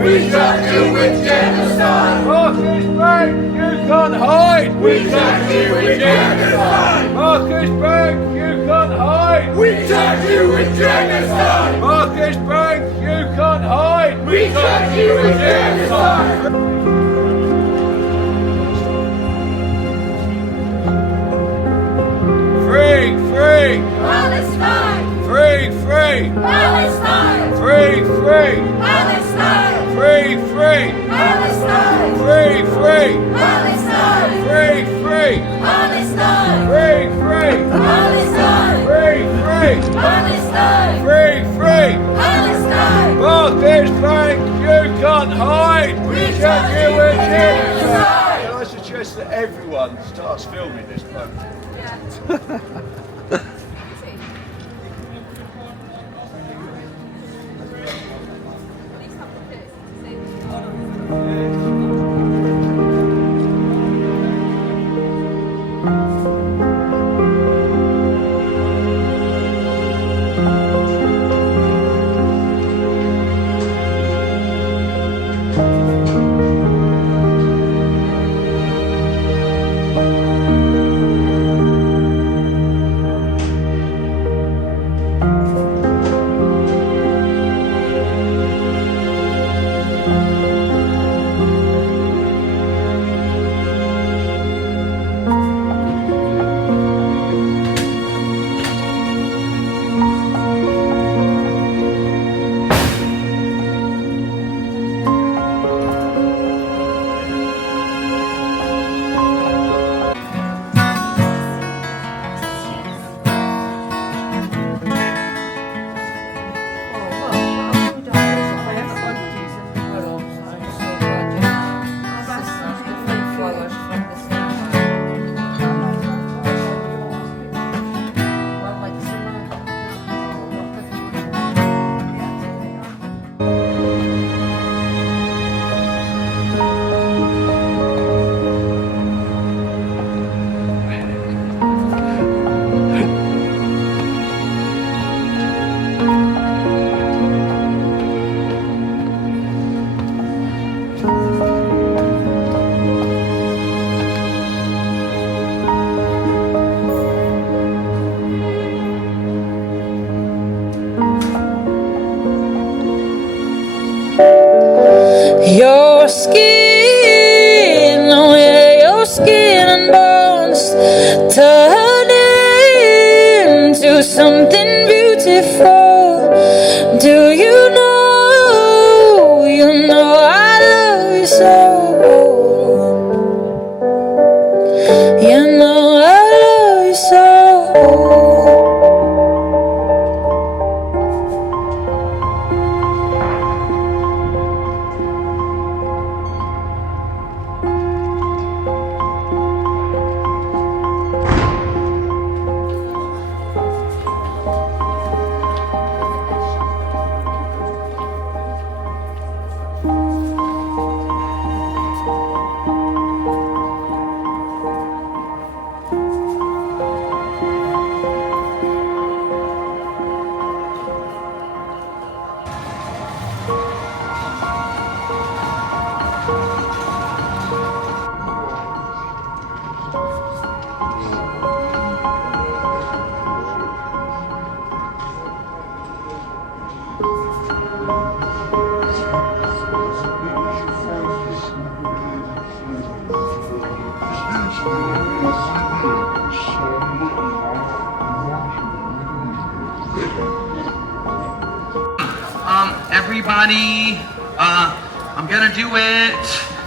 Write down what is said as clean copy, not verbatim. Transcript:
We track you with genocide. Marcus Bank, you can't hide. We track you with genocide. Marcus Bank, you can't hide. We track you with genocide. Marcus Bank, you can't hide. We track you with genocide. Free, free. Palestine. Free, free. Palestine. Free, free. Palestine. Free, free. Palestine. Free, free. Palestine. Free, free. Palestine. Free, free. Palestine. Free, free. Palestine. Free, free. Palestine. Marcus Bank, you can't hide. We track you with genocide. Can I suggest that everyone starts filming this boat? Your skin, oh yeah, your skin and bones turn into something beautiful. Do you know, I love you so. You know I love you so. honey. I'm gonna do it.